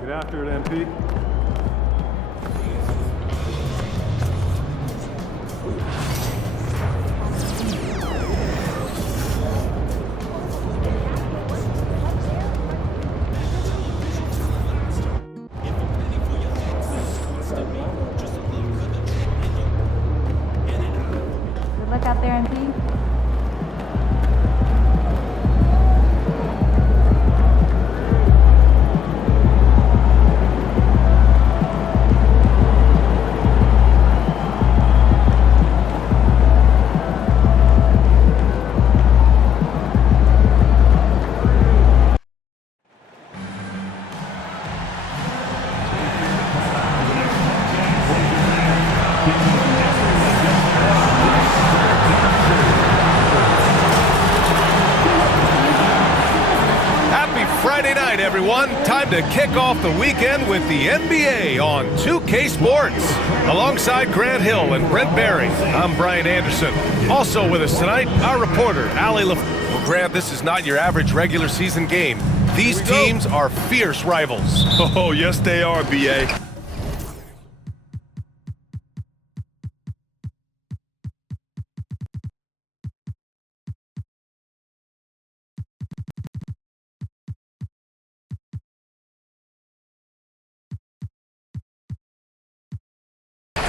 Get after it, MP. Good luck out there, MP. Friday night, everyone. Time to kick off the weekend with the NBA on 2K Sports. Alongside Grant Hill and Brent Barry, I'm Brian Anderson. Also with us tonight, our reporter, Allie LaFleur. Well, Grant, this is not your average regular season game. These teams are fierce rivals. Oh, yes, they are, B.A.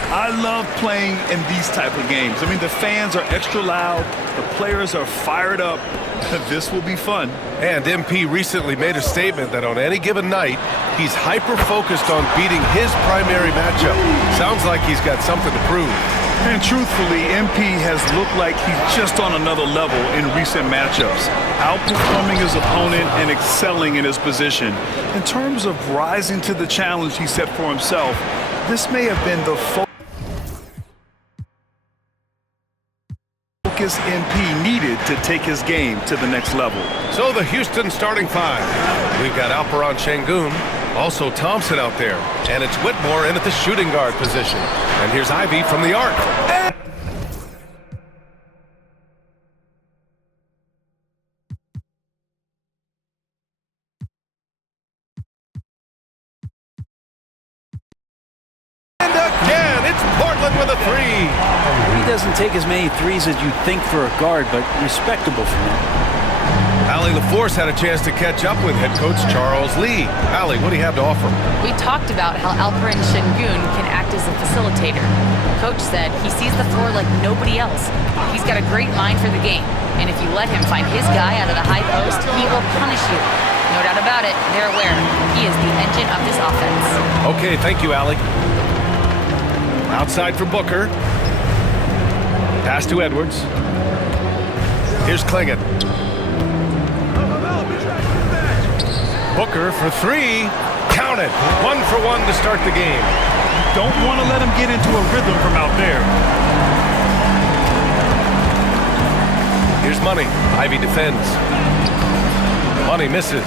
I love playing in these type of games. I mean, the fans are extra loud. The players are fired up. This will be fun. And MP recently made a statement that on any given night, he's hyper-focused on beating his primary matchup. Sounds like he's got something to prove. And truthfully, MP has looked like he's just on another level in recent matchups, outperforming his opponent and excelling in his position. In terms of rising to the challenge he set for himself, this may have been the focus MP needed to take his game to the next level. So the Houston starting five. We've got Alperen Sengun, also Thompson out there, and it's Whitmore in at the shooting guard position. And here's Ivy from the arc. And again, it's Portland with a three. He doesn't take as many threes as you'd think for a guard, but respectable for him. Allie LaForce had a chance to catch up with head coach Charles Lee. Allie, what do you have to offer? We talked about how Alperen Sengun can act as a facilitator. Coach said he sees the floor like nobody else. He's got a great mind for the game, and if you let him find his guy out of the high post, he will punish you. No doubt about it, they're aware. He is the engine of this offense. Okay, thank you, Allie. Outside for Booker. Pass to Edwards. Here's Klingon. Booker for three. Count it. 1 for 1 to start the game. Don't want to let him get into a rhythm from out there. Here's Money. Ivy defends. Money misses.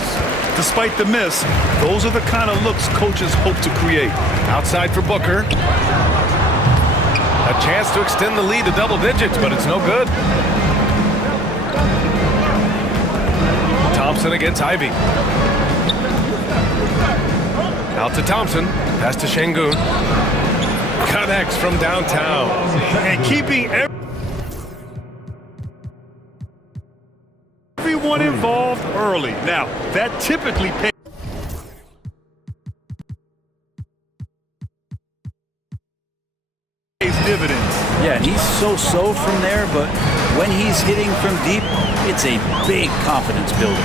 Despite the miss, those are the kind of looks coaches hope to create. Outside for Booker. A chance to extend the lead to double digits, but it's no good. Thompson against Ivy. Out to Thompson. Pass to Sengun. Connects from downtown. And keeping everyone involved early. Now, that typically pays dividends. Yeah, and he's so-so from there, but when he's hitting from deep, it's a big confidence builder.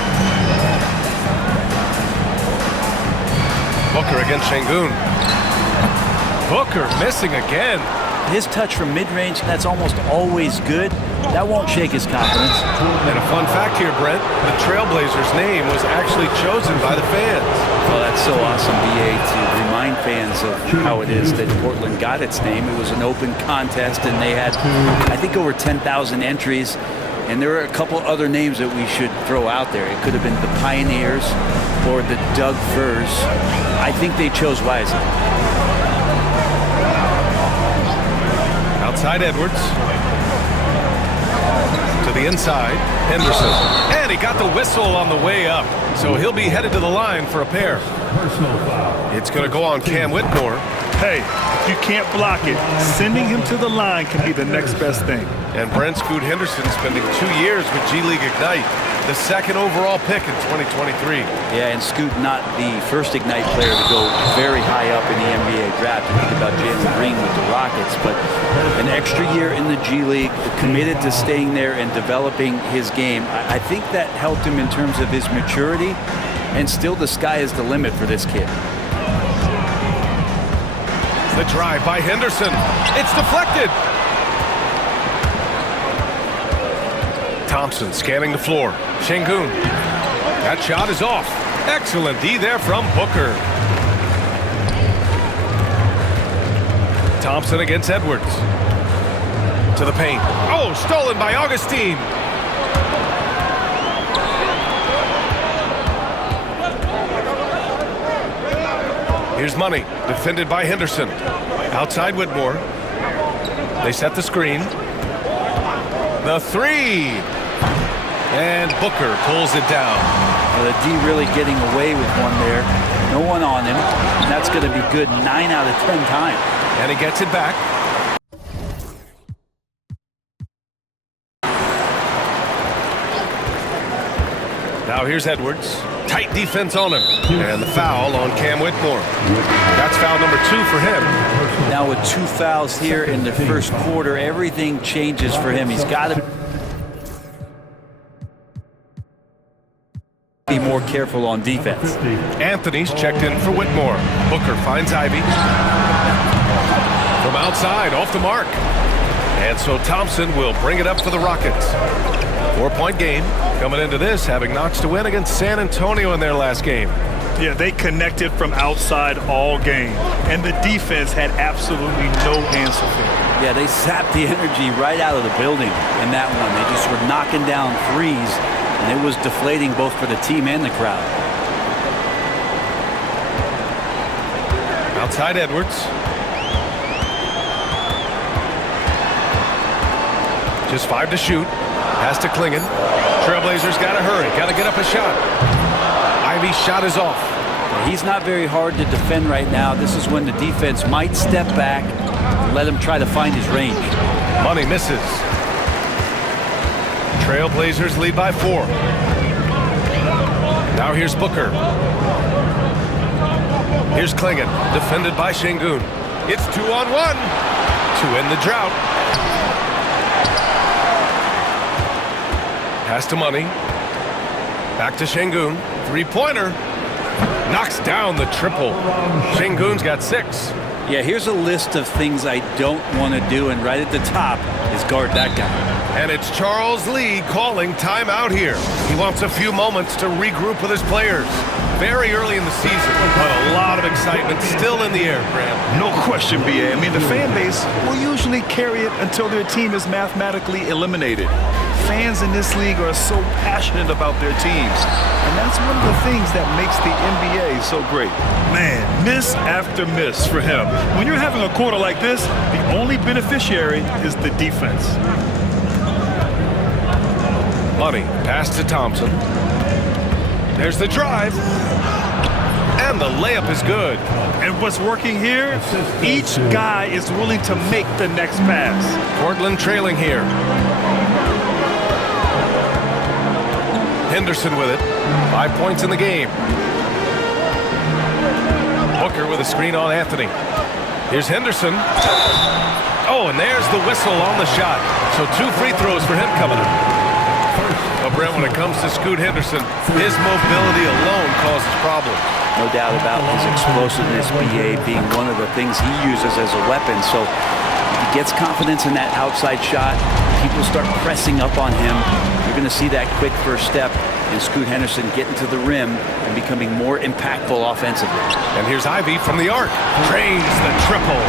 Booker against Sengun. Booker missing again. His touch from mid-range, that's almost always good. That won't shake his confidence. And a fun fact here, Brent, the Trailblazers' name was actually chosen by the fans. Well, that's so awesome, BA, to remind fans of how it is that Portland got its name. It was an open contest, and they had, I think, over 10,000 entries. And there are a couple other names that we should throw out there. It could have been the Pioneers or the Doug Furs. I think they chose wisely. Outside Edwards. To the inside, Henderson. And he got the whistle on the way up. So he'll be headed to the line for a pair. It's going to go on Cam Whitmore. Hey, if you can't block it, sending him to the line can be the next best thing. And Brent Scoot Henderson spending 2 years with G League Ignite, the second overall pick in 2023. Yeah, and Scoot not the first Ignite player to go very high up in the NBA draft. You think about Jalen Green with the Rockets, but an extra year in the G League, committed to staying there and developing his game. I think that helped him in terms of his maturity, and still the sky is the limit for this kid. The drive by Henderson. It's deflected. Thompson scanning the floor. Şengün. That shot is off. Excellent D there from Booker. Thompson against Edwards. To the paint. Oh, stolen by Augustine. Here's Money, defended by Henderson. Outside Whitmore. They set the screen. The three. And Booker pulls it down. Well, the D really getting away with one there. No one on him. And that's going to be good 9 out of 10 times. And he gets it back. Now here's Edwards. Tight defense on him. And the foul on Cam Whitmore. That's foul number 2 for him. Now with 2 fouls here in the first quarter, everything changes for him. He's got to be more careful on defense. Anthony's checked in for Whitmore. Booker finds Ivy. From outside, off the mark. And so Thompson will bring it up for the Rockets. 4-point game. Coming into this, having notched a win against San Antonio in their last game. Yeah, they connected from outside all game, and the defense had absolutely no answer for it. Yeah, they sapped the energy right out of the building in that one. They just were knocking down threes, and it was deflating both for the team and the crowd. Outside Edwards. Just 5 to shoot. Pass to Clingan. Trailblazers got to hurry. Got to get up a shot. Ivy's shot is off. He's not very hard to defend right now. This is when the defense might step back and let him try to find his range. Money misses. Trailblazers lead by 4. Now here's Booker. Here's Clingan, defended by Şengün. It's 2-on-1 to end the drought. Pass to Money. Back to Şengün. Three-pointer. Knocks down the triple. Şengün's got 6. Yeah, here's a list of things I don't want to do, and right at the top is guard that guy. And it's Charles Lee calling timeout here. He wants a few moments to regroup with his players. Very early in the season, but a lot of excitement still in the air, Graham. No question, B.A. I mean, the fan base will usually carry it until their team is mathematically eliminated. Fans in this league are so passionate about their teams, and that's one of the things that makes the NBA so great. Man, miss after miss for him. When you're having a quarter like this, the only beneficiary is the defense. Money, pass to Thompson. There's the drive. And the layup is good. And what's working here? Each guy is willing to make the next pass. Portland trailing here. Henderson with it. 5 points in the game. Booker with a screen on Anthony. Here's Henderson. Oh, and there's the whistle on the shot. So 2 free throws for him coming up. But Brent, when it comes to Scoot Henderson, his mobility alone causes problems. No doubt about his explosiveness, BA, being one of the things he uses as a weapon. So if he gets confidence in that outside shot, people start pressing up on him. You're going to see that quick first step and Scoot Henderson getting to the rim and becoming more impactful offensively. And here's Ivy from the arc. Drains the triple.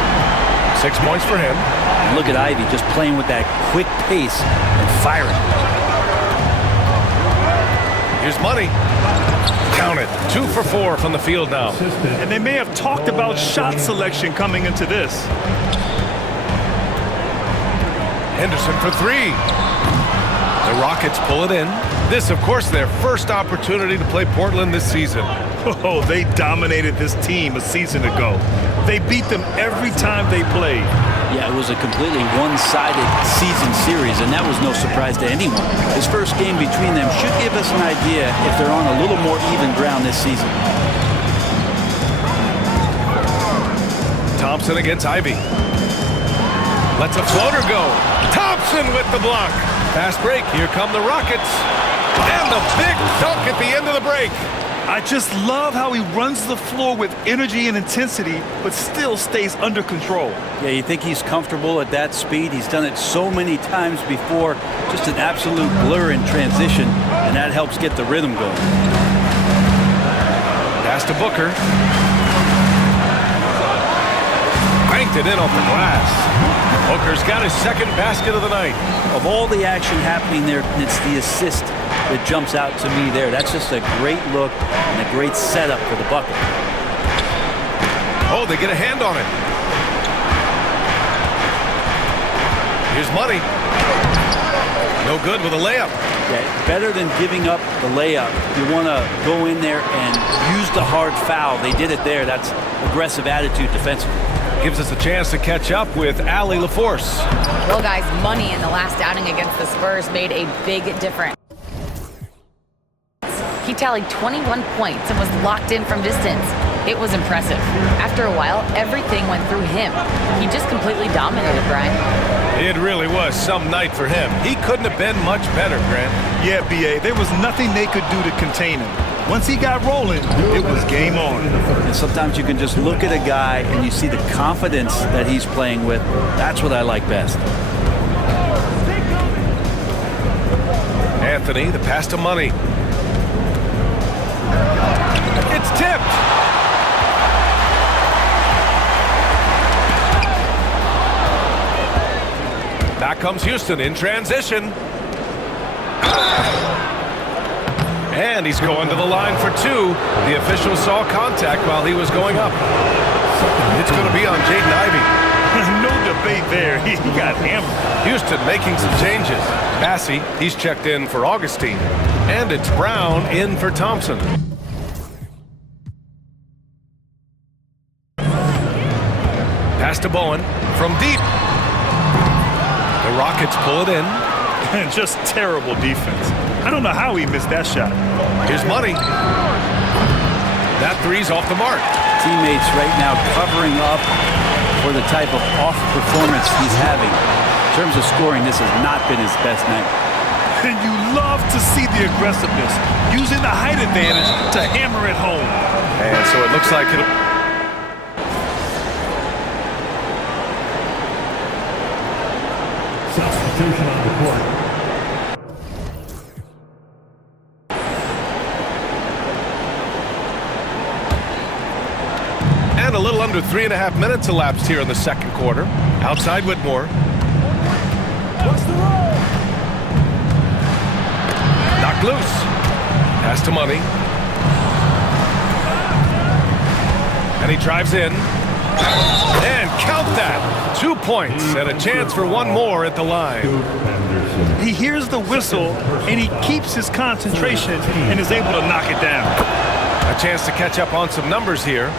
6 points for him. And look at Ivy just playing with that quick pace and firing. Here's Money. Count it. 2 for 4 from the field now. And they may have talked about shot selection coming into this. Henderson for 3. The Rockets pull it in. This, of course, their first opportunity to play Portland this season. Oh, they dominated this team a season ago. They beat them every time they played. Yeah, it was a completely one-sided season series, and that was no surprise to anyone. This first game between them should give us an idea if they're on a little more even ground this season. Thompson against Ivy. Lets a floater go. Thompson with the block. Fast break. Here come the Rockets. And the big dunk at the end of the break. I just love how he runs the floor with energy and intensity, but still stays under control. Yeah, you think he's comfortable at that speed. He's done it so many times before. Just an absolute blur in transition, and that helps get the rhythm going. Pass to Booker. Banked it in off the glass. Booker's got his second basket of the night. Of all the action happening there, it's the assist that jumps out to me there. That's just a great look and a great setup for the bucket. Oh, they get a hand on it. Here's Money. No good with a layup. Yeah, better than giving up the layup. You want to go in there and use the hard foul. They did it there. That's aggressive attitude defensively. Gives us a chance to catch up with Allie LaForce. Well, guys, Money in the last outing against the Spurs made a big difference. He tallied 21 points and was locked in from distance. It was impressive. After a while, everything went through him. He just completely dominated, Brian. It really was some night for him. He couldn't have been much better, Grant. Yeah, B.A., there was nothing they could do to contain him. Once he got rolling, it was game on. And sometimes you can just look at a guy and you see the confidence that he's playing with. That's what I like best. Anthony, the pass to Money. It's tipped. Back comes Houston in transition. And he's going to the line for two. The official saw contact while he was going up. It's going to be on Jaden Ivey. No debate there. He got hammered. Houston making some changes. Bassey, he's checked in for Augustine. And it's Brown in for Thompson. Pass to Bowen from deep. The Rockets pull it in. Just terrible defense. I don't know how he missed that shot. Here's Money. That three's off the mark. Teammates right now covering up for the type of off performance he's having. In terms of scoring, this has not been his best night. And you love to see the aggressiveness, using the height advantage to hammer it home. And so it looks like it'll... Substitution on the court. And a little under 3.5 minutes elapsed here in the second quarter. Outside Whitmore. What's the roll? Knocked loose. Pass to Money. And he drives in. And count that. 2 points and a chance for one more at the line. He hears the whistle, and he keeps his concentration and is able to knock it down. A chance to catch up on some numbers here.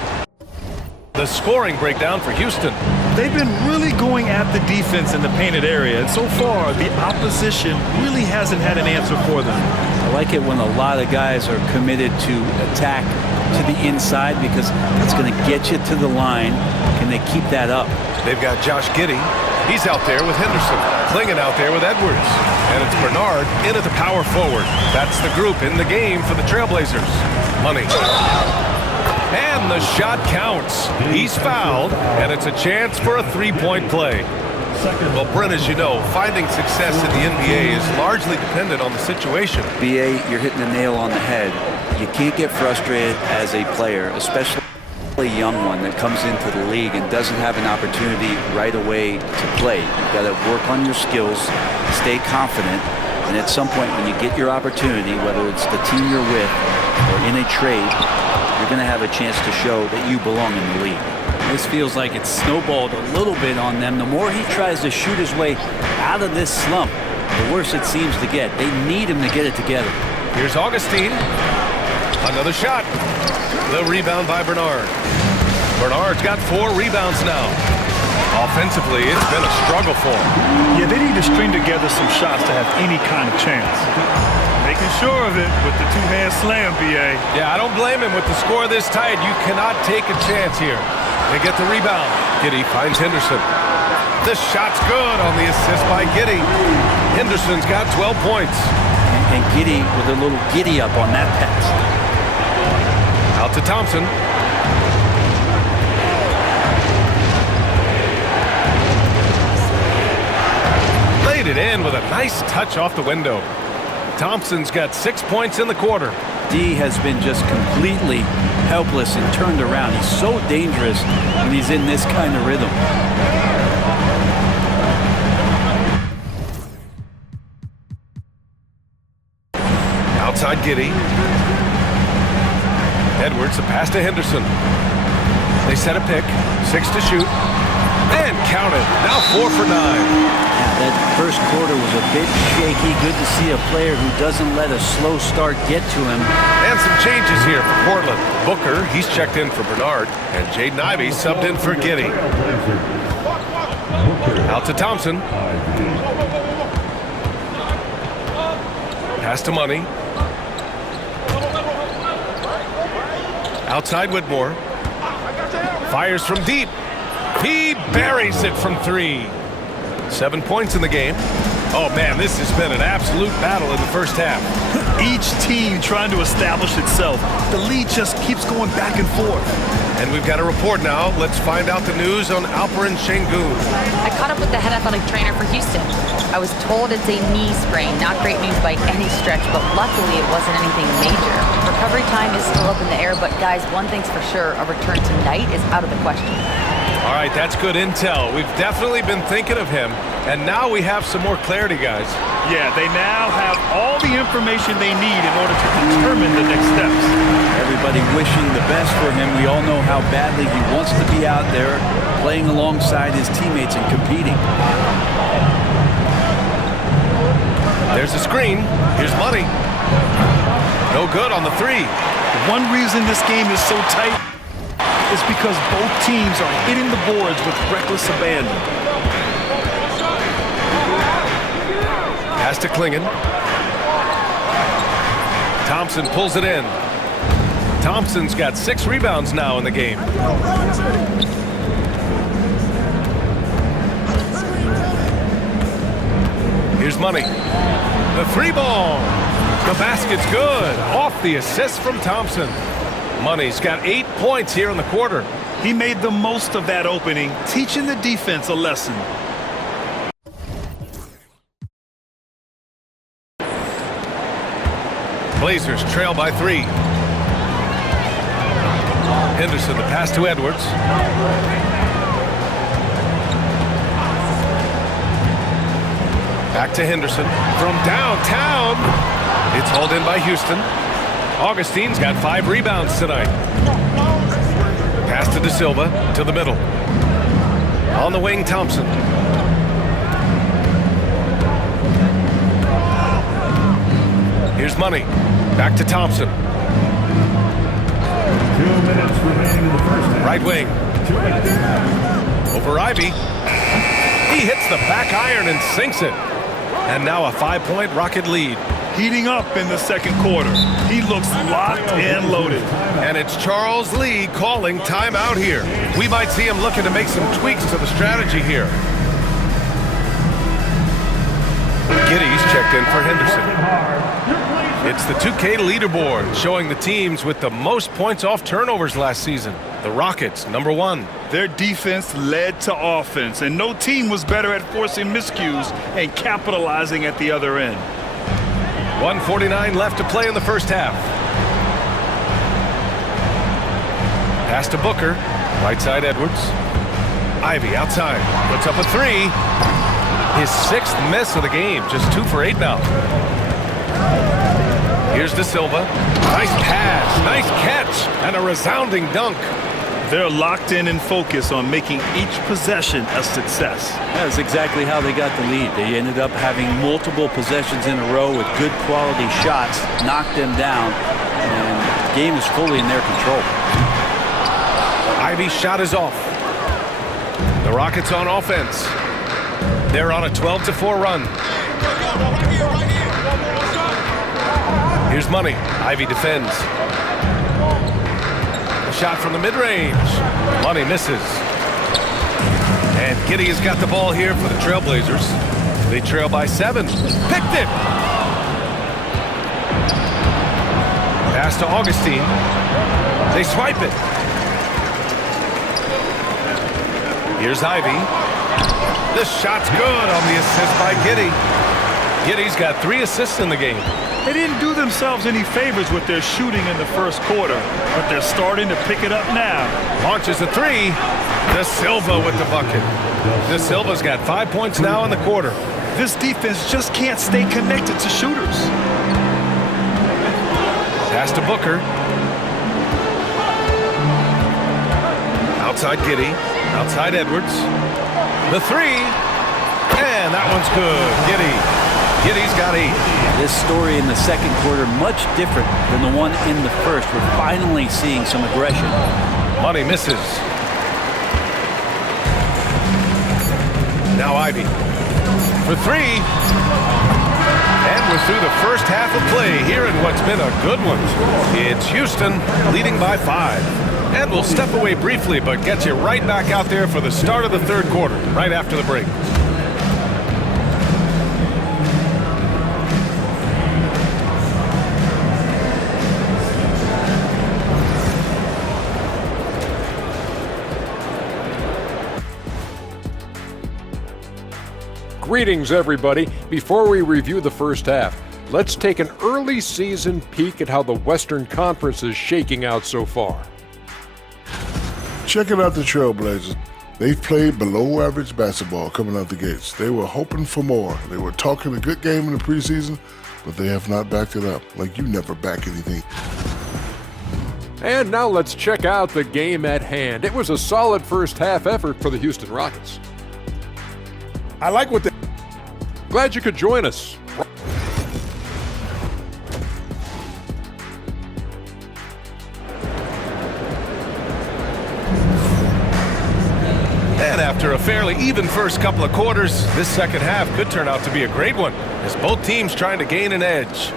The scoring breakdown for Houston. They've been really going at the defense in the painted area, and so far, the opposition really hasn't had an answer for them. I like it when a lot of guys are committed to attack to the inside because it's going to get you to the line. Can they keep that up? They've got Josh Giddey. He's out there with Henderson. Klingon out there with Edwards. And it's Bernard in at the power forward. That's the group in the game for the Trailblazers. Money. And the shot counts. He's fouled, and it's a chance for a three-point play. Well, Brent, as you know, finding success in the NBA is largely dependent on the situation. BA, you're hitting the nail on the head. You can't get frustrated as a player, especially a young one that comes into the league and doesn't have an opportunity right away to play. You've got to work on your skills, stay confident, and at some point when you get your opportunity, whether it's the team you're with or in a trade, you're going to have a chance to show that you belong in the league. This feels like it's snowballed a little bit on them. The more he tries to shoot his way out of this slump, the worse it seems to get. They need him to get it together. Here's Augustine. Another shot. The rebound by Bernard. Bernard's got 4 rebounds now. Offensively, it's been a struggle for him. Yeah, they need to string together some shots to have any kind of chance. Making sure of it with the two-hand slam, B.A. Yeah, I don't blame him. With the score this tight, you cannot take a chance here. They get the rebound. Giddey finds Henderson. The shot's good on the assist by Giddey. Henderson's got 12 points. And Giddey with a little giddy up on that pass. Out to Thompson. Laid it in with a nice touch off the window. Thompson's got 6 points in the quarter. D has been just completely helpless and turned around. He's so dangerous when he's in this kind of rhythm. Outside Giddey. Edwards, a pass to Henderson. They set a pick. 6 to shoot. And counted. Now 4 for 9. That first quarter was a bit shaky. Good to see a player who doesn't let a slow start get to him. And some changes here for Portland. Booker, he's checked in for Bernard. And Jaden Ivey subbed in for Giddey. Out to Thompson. Pass to Money. Outside Whitmore. Fires from deep. He buries it from 3. 7 points in the game. Oh, man, this has been an absolute battle in the first half. Each team trying to establish itself. The lead just keeps going back and forth. And we've got a report now. Let's find out the news on Alperen Sengun. I caught up with the head athletic trainer for Houston. I was told it's a knee sprain. Not great news by any stretch, but luckily it wasn't anything major. Recovery time is still up in the air, but guys, one thing's for sure, a return tonight is out of the question. All right, that's good intel. We've definitely been thinking of him, and now we have some more clarity, guys. Yeah, they now have all the information they need in order to determine the next steps. Everybody wishing the best for him. We all know how badly he wants to be out there playing alongside his teammates and competing. There's a screen. Here's Money. No good on the 3. One reason this game is so tight is because both teams are hitting the boards with reckless abandon. Pass to Klingon. Thompson pulls it in. Thompson's got 6 rebounds now in the game. Here's Money. The 3 ball. The basket's good. Off the assist from Thompson. Money's got 8 points here in the quarter. He made the most of that opening, teaching the defense a lesson. Blazers trail by 3. Henderson, the pass to Edwards. Back to Henderson from downtown. It's hauled in by Houston. Augustine's got 5 rebounds tonight. Pass to De Silva to the middle. On the wing, Thompson. Here's Money. Back to Thompson. 2 minutes remaining in the first half. Right wing. Over Ivey. He hits the back iron and sinks it. And now a 5-point Rocket lead. Heating up in the second quarter. He looks locked and loaded. And it's Charles Lee calling timeout here. We might see him looking to make some tweaks to the strategy here. Giddey's checked in for Henderson. It's the 2K leaderboard showing the teams with the most points off turnovers last season. The Rockets, #1. Their defense led to offense, and no team was better at forcing miscues and capitalizing at the other end. 1:49 left to play in the first half. Pass to Booker. Right side Edwards. Ivey outside. Puts up a 3. His 6th miss of the game. Just 2 for 8 now. Here's De Silva. Nice pass. Nice catch. And a resounding dunk. They're locked in and focused on making each possession a success. That's exactly how they got the lead. They ended up having multiple possessions in a row with good quality shots, knocked them down, and the game is fully in their control. Ivey's shot is off. The Rockets on offense. They're on a 12-4 run. Here's Money. Ivey defends. A shot from the mid-range. Money misses. And Giddey has got the ball here for the Trailblazers. They trail by 7. Picked it! Pass to Augustine. They swipe it. Here's Ivey. The shot's good on the assist by Giddey. Giddey's got 3 assists in the game. They didn't do themselves any favors with their shooting in the first quarter, but they're starting to pick it up now. Launches a 3. De Silva with the bucket. De Silva's got 5 points now in the quarter. This defense just can't stay connected to shooters. Pass to Booker. Outside Giddey. Outside Edwards. The 3. And that one's good. Giddey's got 8. This story in the second quarter much different than the one in the first. We're finally seeing some aggression. Money misses. Now Ivey for 3. And we're through the first half of play here in what's been a good one. It's Houston leading by 5. And we'll step away briefly, but get you right back out there for the start of the third quarter, right after the break. Greetings, everybody. Before we review the first half, let's take an early season peek at how the Western Conference is shaking out so far. Checking out the Trailblazers. They've played below average basketball coming out the gates. They were hoping for more. They were talking a good game in the preseason, but they have not backed it up. Like you never back anything. And now let's check out the game at hand. It was a solid first half effort for the Houston Rockets. I like what they... Glad you could join us. And after a fairly even first couple of quarters, this second half could turn out to be a great one, as both teams trying to gain an edge.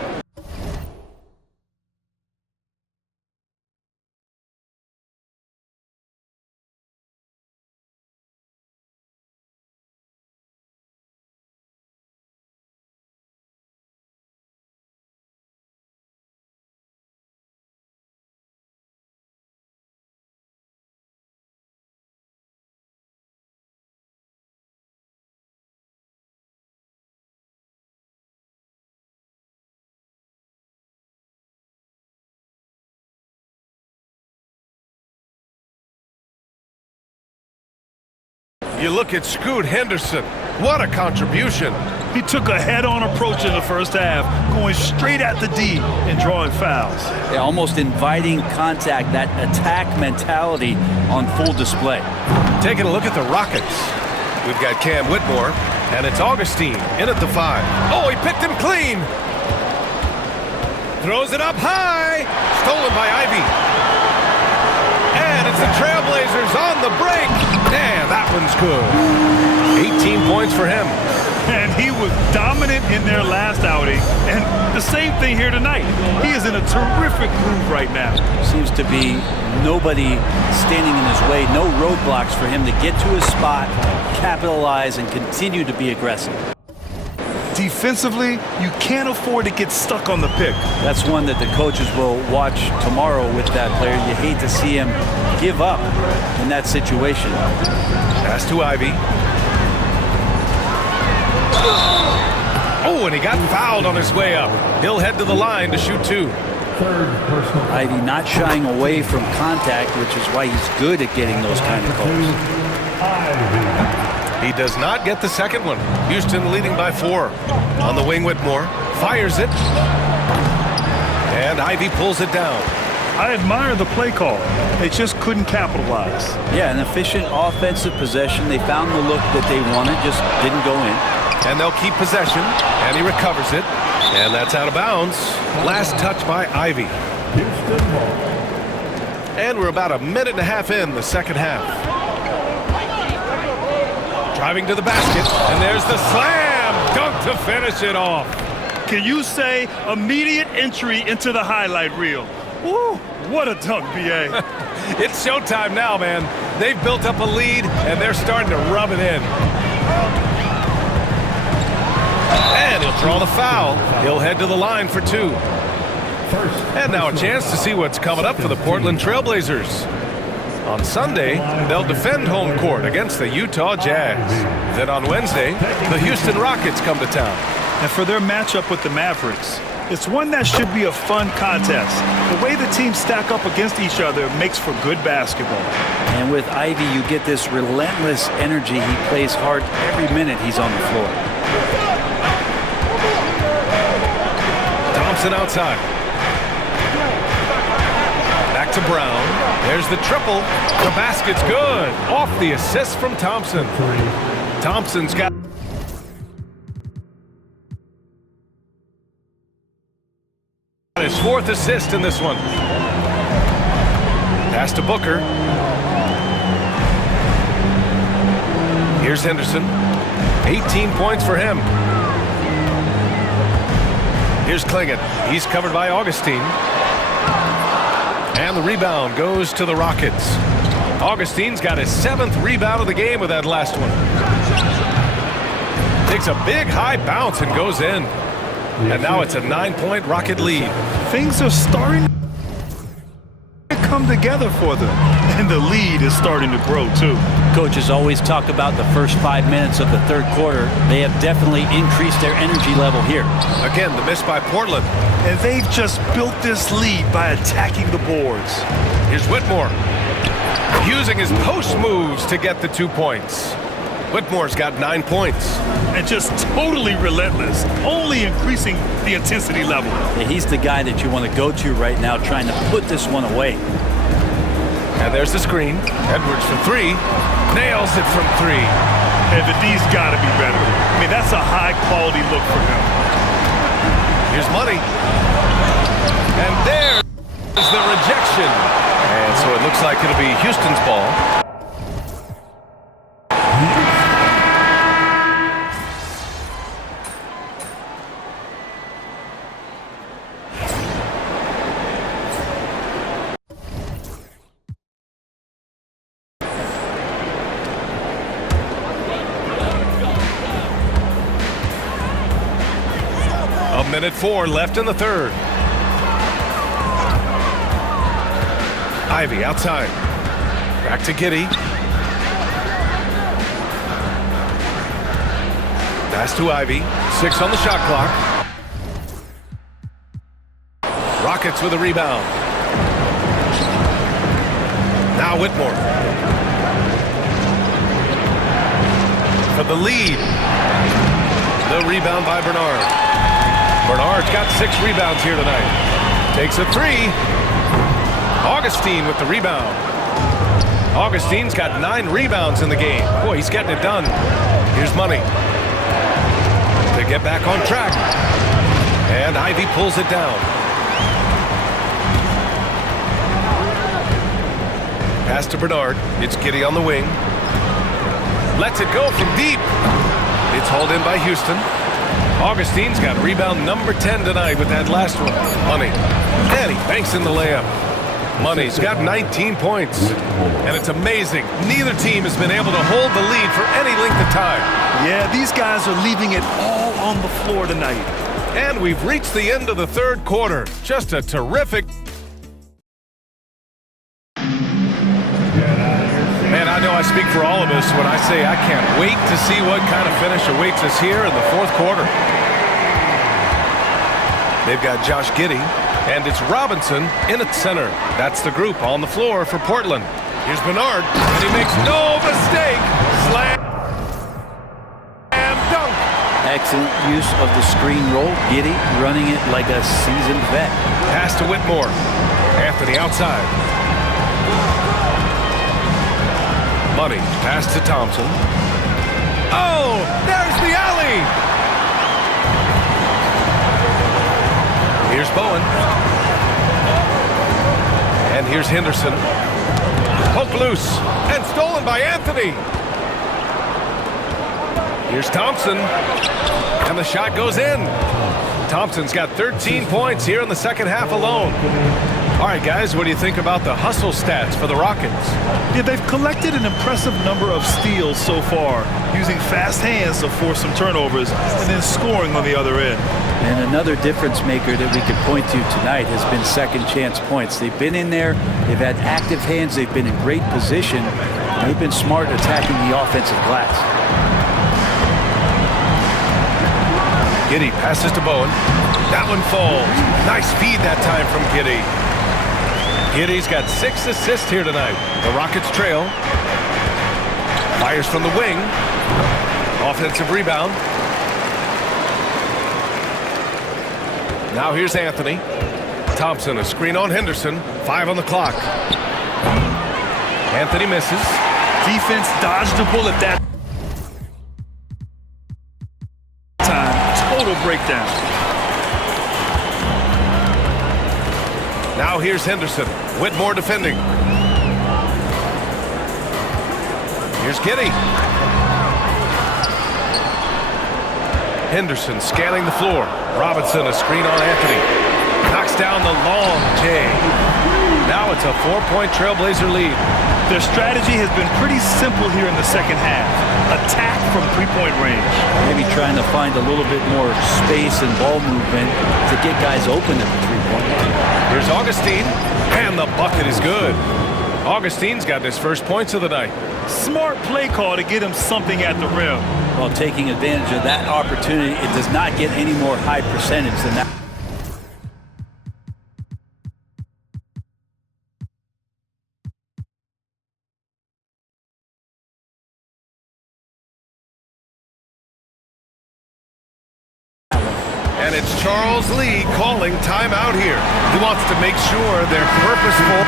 You look at Scoot Henderson. What a contribution. He took a head-on approach in the first half, going straight at the D and drawing fouls. Yeah, almost inviting contact, that attack mentality on full display. Taking a look at the Rockets. We've got Cam Whitmore, and it's Augustine in at the 5. Oh, he picked him clean. Throws it up high. Stolen by Ivey. And it's the Trailblazers on the break. And that one's good. 18 points for him. And he was dominant in their last outing. And the same thing here tonight. He is in a terrific groove right now. Seems to be nobody standing in his way, no roadblocks for him to get to his spot, capitalize, and continue to be aggressive. Defensively, you can't afford to get stuck on the pick. That's one that the coaches will watch tomorrow with that player. You hate to see him give up in that situation. Pass to Ivey. Oh, and he got fouled on his way up. He'll head to the line to shoot 2. Ivey not shying away from contact, which is why he's good at getting those kind of calls. He does not get the second one. Houston leading by 4. On the wing, Whitmore fires it. And Ivey pulls it down. I admire the play call. They just couldn't capitalize. Yeah, an efficient offensive possession. They found the look that they wanted, just didn't go in. And they'll keep possession, and he recovers it. And that's out of bounds. Last touch by Ivy. Houston ball. And we're about a minute and a half in the second half. Driving to the basket, and there's the slam dunk to finish it off. Can you say immediate entry into the highlight reel? Woo, what a dunk, B.A. It's showtime now, man. They've built up a lead, and they're starting to rub it in. And he'll draw the foul. He'll head to the line for two. And now a chance to see what's coming up for the Portland Trailblazers. On Sunday, they'll defend home court against the Utah Jazz. Then on Wednesday, the Houston Rockets come to town. And for their matchup with the Mavericks, it's one that should be a fun contest. The way the teams stack up against each other makes for good basketball. And with Ivy, you get this relentless energy. He plays hard every minute he's on the floor. Thompson outside. Back to Brown. There's the triple. The basket's good. Off the assist from Thompson. Thompson's got his fourth assist in this one. Pass to Booker. Here's Henderson. 18 points for him. Here's Clingan. He's covered by Augustine. And the rebound goes to the Rockets. Augustine's got his 7th rebound of the game with that last one. Takes a big high bounce and goes in. And now it's a 9-point Rocket lead. Things are starting to come together for them. And the lead is starting to grow, too. Coaches always talk about the first 5 minutes of the third quarter. They have definitely increased their energy level here. Again, the miss by Portland. And they've just built this lead by attacking the boards. Here's Whitmore. Using his post moves to get the 2 points. Whitmore's got 9 points. And just totally relentless, only increasing the intensity level. Yeah, he's the guy that you want to go to right now, trying to put this one away. And there's the screen. Edwards for 3. Nails it from 3. And Vadi's got to be better. I mean, that's a high-quality look for him. Here's Money. And there is the rejection. And so it looks like it'll be Houston's ball. Minute 4 left in the third. Ivy outside. Back to Giddey. Pass to Ivy. 6 on the shot clock. Rockets with a rebound. Now Whitmore. For the lead. The rebound by Bernard. Bernard's got 6 rebounds here tonight. Takes a 3. Augustine with the rebound. Augustine's got 9 rebounds in the game. Boy, he's getting it done. Here's Money. To get back on track. And Ivy pulls it down. Pass to Bernard. It's Giddey on the wing. Lets it go from deep. It's hauled in by Houston. Augustine's got rebound number 10 tonight with that last one. Money. And he banks in the layup. Money's got 19 points. And it's amazing. Neither team has been able to hold the lead for any length of time. Yeah, these guys are leaving it all on the floor tonight. And we've reached the end of the third quarter. Just a terrific... Man, I know I speak for all of us when I say I can't wait to see what kind of finish awaits us here in the fourth quarter. They've got Josh Giddey, and it's Robinson in at center. That's the group on the floor for Portland. Here's Bernard, and he makes no mistake. Slam dunk. Excellent use of the screen roll. Giddey running it like a seasoned vet. Pass to Whitmore. Anthony outside. Money. Pass to Thompson. Oh, there's the alley. Here's Bowen. And here's Henderson. Poked loose and stolen by Anthony. Here's Thompson. And the shot goes in. Thompson's got 13 points here in the second half alone. All right, guys, what do you think about the hustle stats for the Rockets? Yeah, they've collected an impressive number of steals so far, using fast hands to force some turnovers and then scoring on the other end. And another difference maker that we could point to tonight has been second chance points. They've been in there, they've had active hands, they've been in great position, and they've been smart attacking the offensive glass. Giddey passes to Bowen. That one falls. Nice feed that time from Giddey. Giddey's got 6 assists here tonight. The Rockets trail. Fires from the wing. Offensive rebound. Now here's Anthony. Thompson, a screen on Henderson. 5 on the clock. Anthony misses. Defense dodged the bullet that time. Total breakdown. Now here's Henderson. Whitmore defending. Here's Giddey. Henderson scanning the floor. Robinson, a screen on Anthony. Knocks down the long J. Now it's a 4-point Trailblazer lead. Their strategy has been pretty simple here in the second half. Attack from three-point range. Maybe trying to find a little bit more space and ball movement to get guys open at the three-point line. Here's Augustine, and the bucket is good. Augustine's got his first points of the night. Smart play call to get him something at the rim. While taking advantage of that opportunity, it does not get any more high percentage than that. And it's Charles Lee calling timeout here. He wants to make sure they're purposeful.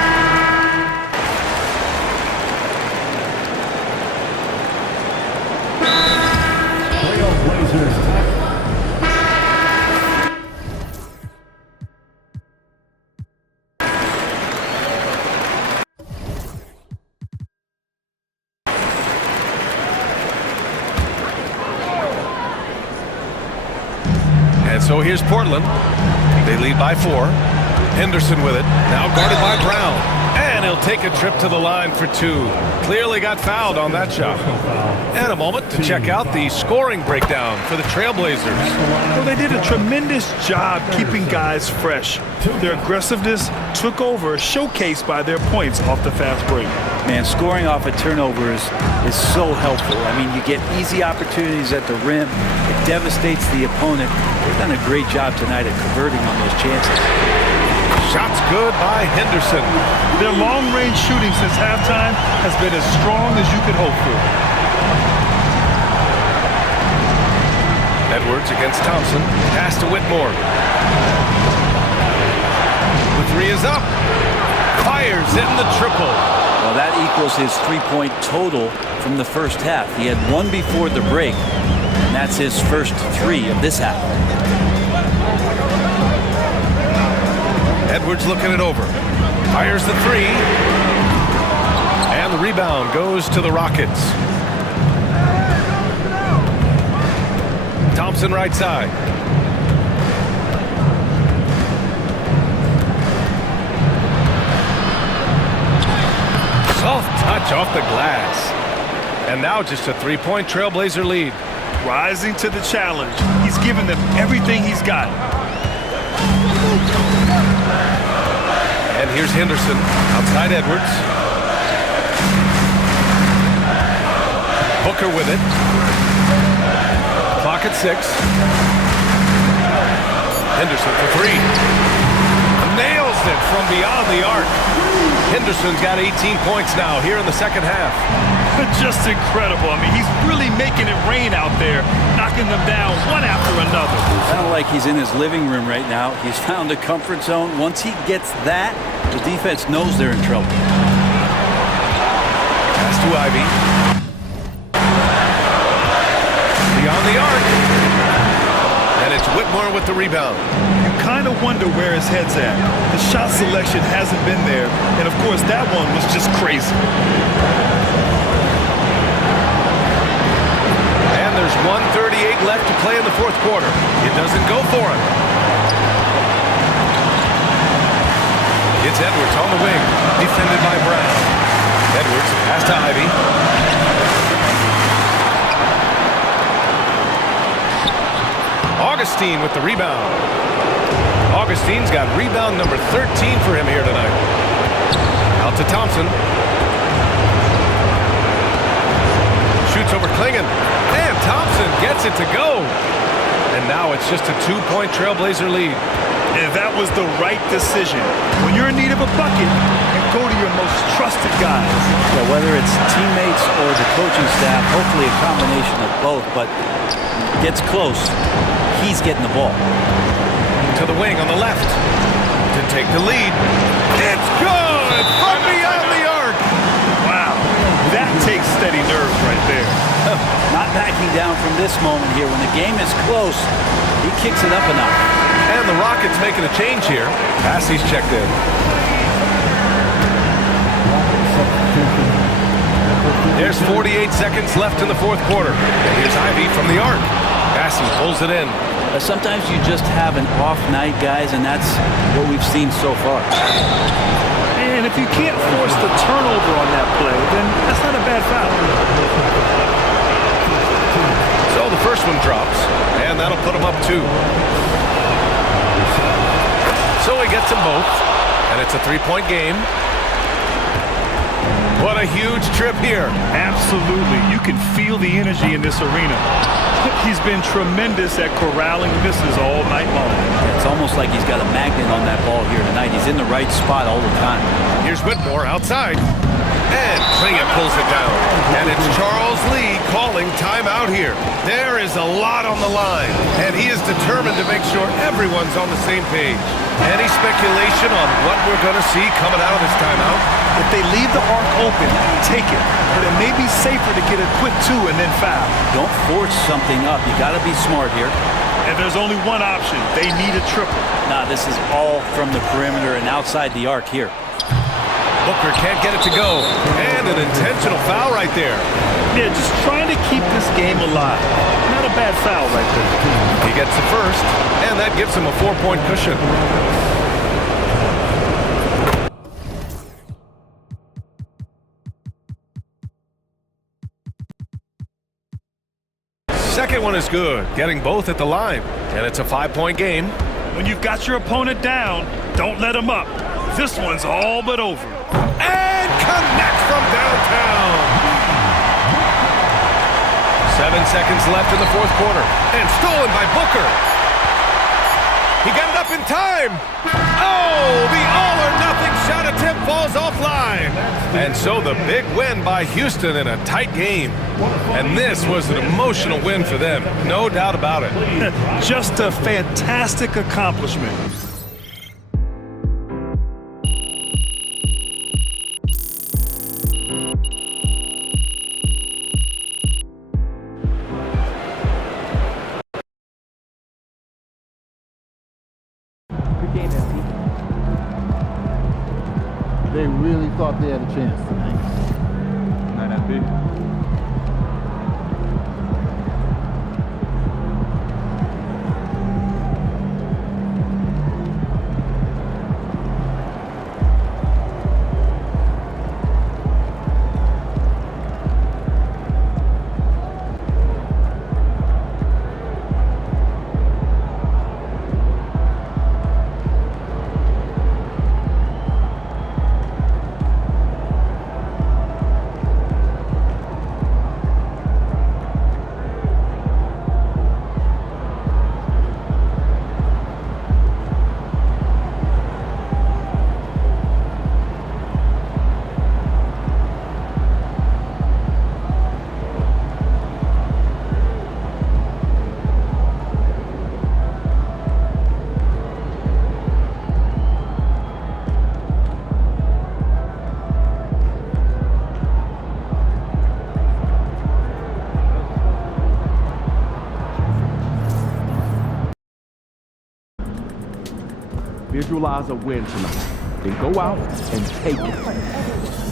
And so here's Portland. They lead by 4. Henderson with it. Now guarded by Brown. And he'll take a trip to the line for 2. Clearly got fouled on that shot. And a moment to check out the scoring breakdown for the Trailblazers. Well, they did a tremendous job keeping guys fresh. Their aggressiveness took over, showcased by their points off the fast break. Man, scoring off of turnovers is so helpful. I mean, you get easy opportunities at the rim. It devastates the opponent. They've done a great job tonight at converting on those chances. Shots good by Henderson. Their long-range shooting since halftime has been as strong as you could hope for. Edwards against Thompson. Pass to Whitmore. The 3 is up. Fires in the triple. Well, that equals his three-point total from the first half. He had 1 before the break, and that's his first 3 of this half. Edwards looking it over. Fires the 3. And the rebound goes to the Rockets. Thompson right side. Soft touch off the glass. And now just a 3-point Trailblazer lead. Rising to the challenge. He's given them everything he's got. And here's Henderson outside Edwards. Booker with it. Clock at 6. Henderson for 3. Nails it from beyond the arc. Henderson's got 18 points now here in the second half. Just incredible. I mean, he's really making it rain out there, knocking them down one after another. Kind of like he's in his living room right now. He's found a comfort zone. Once he gets that, the defense knows they're in trouble. Pass to Ivy. Beyond the arc. And it's Whitmore with the rebound. You kind of wonder where his head's at. The shot selection hasn't been there, and of course that one was just crazy. And there's 1:38 left to play in the fourth quarter. It doesn't go for him. It's Edwards on the wing, defended by Brown. Edwards, pass to Ivy. Augustine with the rebound. Augustine's got rebound number 13 for him here tonight. Out to Thompson. Shoots over Klingon. And Thompson gets it to go. And now it's just a 2-point Trailblazer lead. And that was the right decision. When you're in need of a bucket, you go to your most trusted guys. Yeah, whether it's teammates or the coaching staff, hopefully a combination of both, but gets close, he's getting the ball. To the wing on the left to take the lead. It's good from beyond the arc. Wow, that takes steady nerves right there. Not backing down from this moment here. When the game is close, he kicks it up a notch. And the Rockets making a change here. Passey's checked in. There's 48 seconds left in the fourth quarter. And here's Ivy from the arc. Passey pulls it in. Sometimes you just have an off night, guys, and that's what we've seen so far. And if you can't force the turnover on that play, then that's not a bad foul. So the first one drops, and that'll put him up 2. So he gets them both, and it's a 3-point game. What a huge trip here. Absolutely. You can feel the energy in this arena. He's been tremendous at corralling misses all night long. It's almost like he's got a magnet on that ball here tonight. He's in the right spot all the time. Here's Whitmore outside. And Klingon pulls it down. And it's Charles Lee calling timeout here. There is a lot on the line, and he is determined to make sure everyone's on the same page. Any speculation on what we're going to see coming out of this timeout? If they leave the arc open, take it. But it may be safer to get a quick 2 and then foul. Don't force something up. You got to be smart here. And there's only one option. They need a triple. Nah, this is all from the perimeter and outside the arc here. Booker can't get it to go. And an intentional foul right there. Yeah, just trying to keep this game alive. Not a bad foul right there. He gets the first, and that gives him a 4-point cushion. Second one is good, getting both at the line. And it's a 5-point game. When you've got your opponent down, don't let him up. This one's all but over. And connects from downtown. 7 seconds left in the fourth quarter. And stolen by Booker. He got it up in time. Oh, the all-or-nothing shot attempt falls offline. And so the big win by Houston in a tight game. And this was an emotional win for them, no doubt about it. Just a fantastic accomplishment. They really thought they had a chance tonight. Night, MP. visualize a win tonight. Then go out and take it.